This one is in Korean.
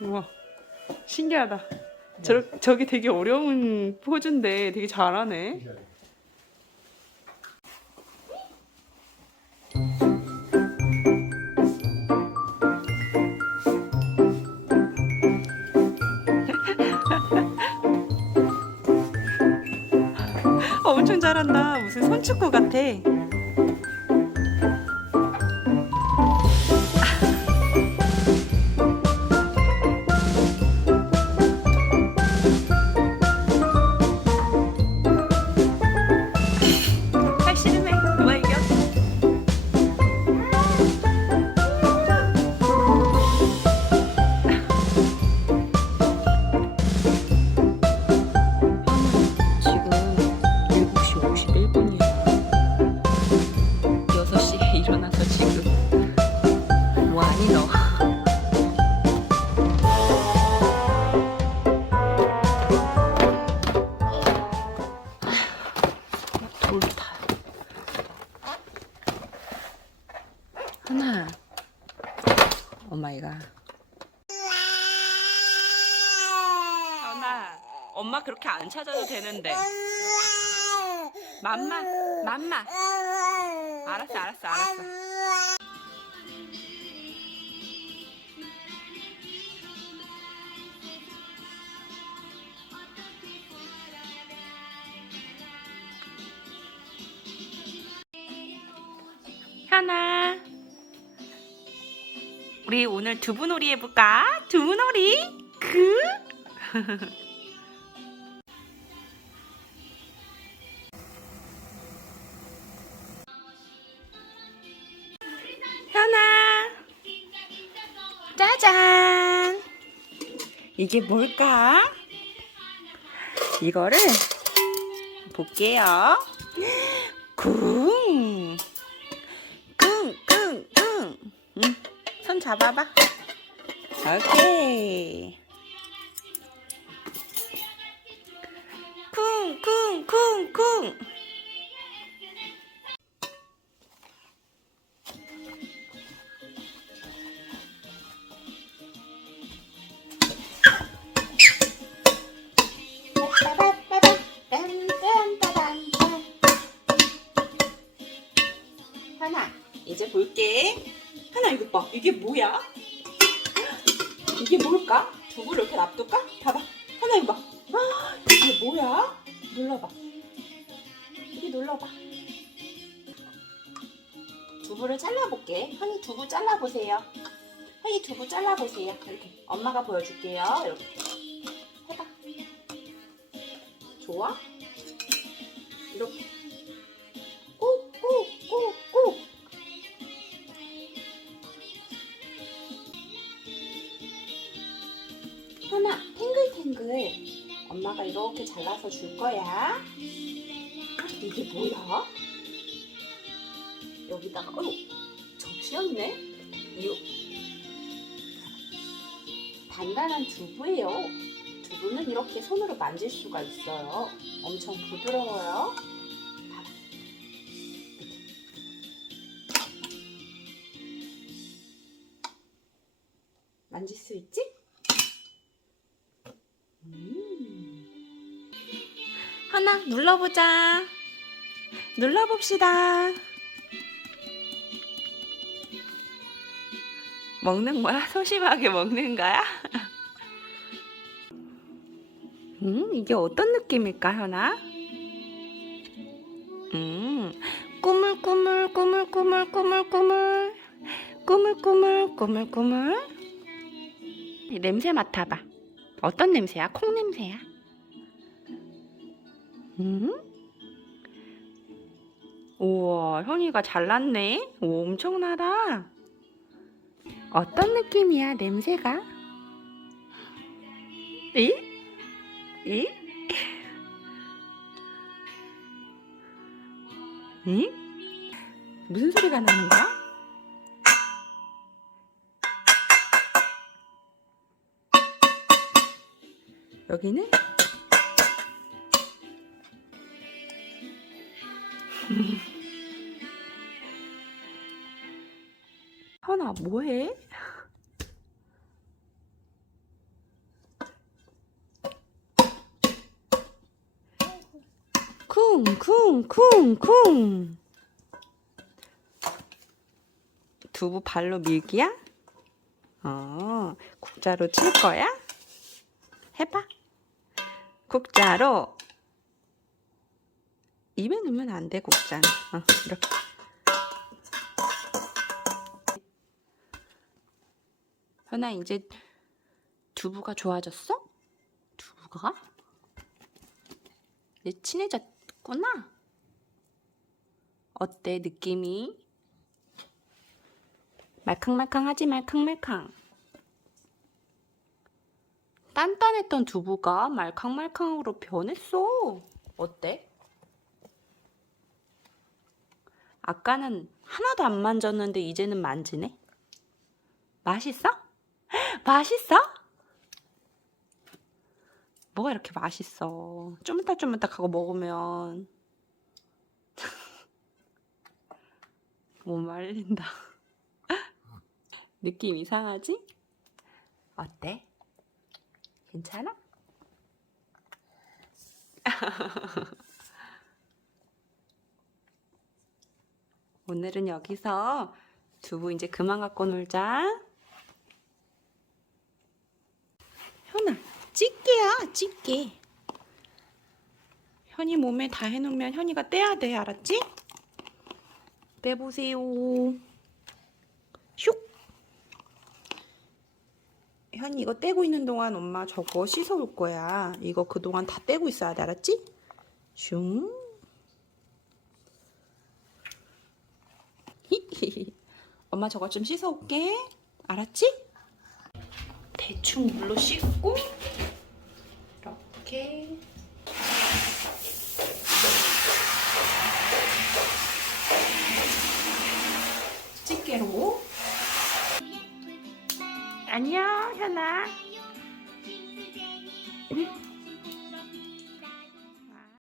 우와 신기하다. 저 저기 되게 어려운 포즈인데 되게 잘하네. 어, 엄청 잘한다. 무슨 손축구 같아. 오마이갓. 하나. 엄마 그렇게 안 찾아도 되는데. 맘마, 맘마. 알았어, 알았어, 알았어. 현아. 우리 오늘 두부놀이 해볼까? 두부놀이? 그? 현아. 짜잔. 이게 뭘까? 이거를 볼게요. 쿵. 쿵, 잡아봐. 오케이. 쿵, 쿵, 쿵, 쿵. 하나, 이제 볼게. 하나, 이거 봐. 이게 뭐야? 이게 뭘까? 두부를 이렇게 놔둘까? 봐봐. 하나, 이거 봐. 아, 이게 뭐야? 눌러봐. 이게 눌러봐. 두부를 잘라볼게. honey 두부 잘라보세요. honey 두부 잘라보세요. 이렇게. 엄마가 보여줄게요. 이렇게. 해봐. 좋아? 이렇게. 탱글탱글. 엄마가 이렇게 잘라서 줄 거야. 이게 뭐야? 여기다가 어휴 접시였네. 이거 단단한 두부예요. 두부는 이렇게 손으로 만질 수가 있어요. 엄청 부드러워요. 만질 수 있지? 하나 눌러보자. 눌러봅시다. 먹는 거야? 소심하게 먹는 거야? 음, 이게 어떤 느낌일까, 현아? 음, 꾸물 꾸물, 꾸물 꾸물, 꾸물 꾸물, 꾸물 꾸물, 꾸물 꾸물. 이 냄새 맡아봐. 어떤 냄새야? 콩 냄새야? 음? 우와, 현이가 잘났네. 오, 엄청나다. 어떤 느낌이야, 냄새가? 이? 이? 이? 무슨 소리가 나는 거야? 여기는 현아 뭐해? 쿵쿵쿵쿵 두부 발로 밀기야? 어, 국자로 칠 거야? 해봐 국자로 입에 넣으면 안 돼, 국자는. 어, 이렇게. 현아, 이제 두부가 좋아졌어? 두부가? 이제 친해졌구나. 어때, 느낌이? 말캉말캉 하지, 말캉말캉. 단단했던 두부가 말캉말캉으로 변했어. 어때? 아까는 하나도 안 만졌는데 이제는 만지네. 맛있어? 맛있어? 뭐가 이렇게 맛있어? 쪼물딱쪼물딱하고 먹으면 못 말린다. 느낌 이상하지? 어때? 괜찮아? 오늘은 여기서 두부 이제 그만 갖고 놀자. 현아, 집게야, 집게. 현이 몸에 다 해놓으면 현이가 떼야 돼, 알았지? 떼보세요. 슉. 현이 이거 떼고 있는 동안 엄마 저거 씻어올 거야. 이거 그동안 다 떼고 있어야 돼, 알았지? 슝. 엄마 저거 좀 씻어올게. 알았지? 대충 물로 씻고 이렇게 집게로 안녕 현아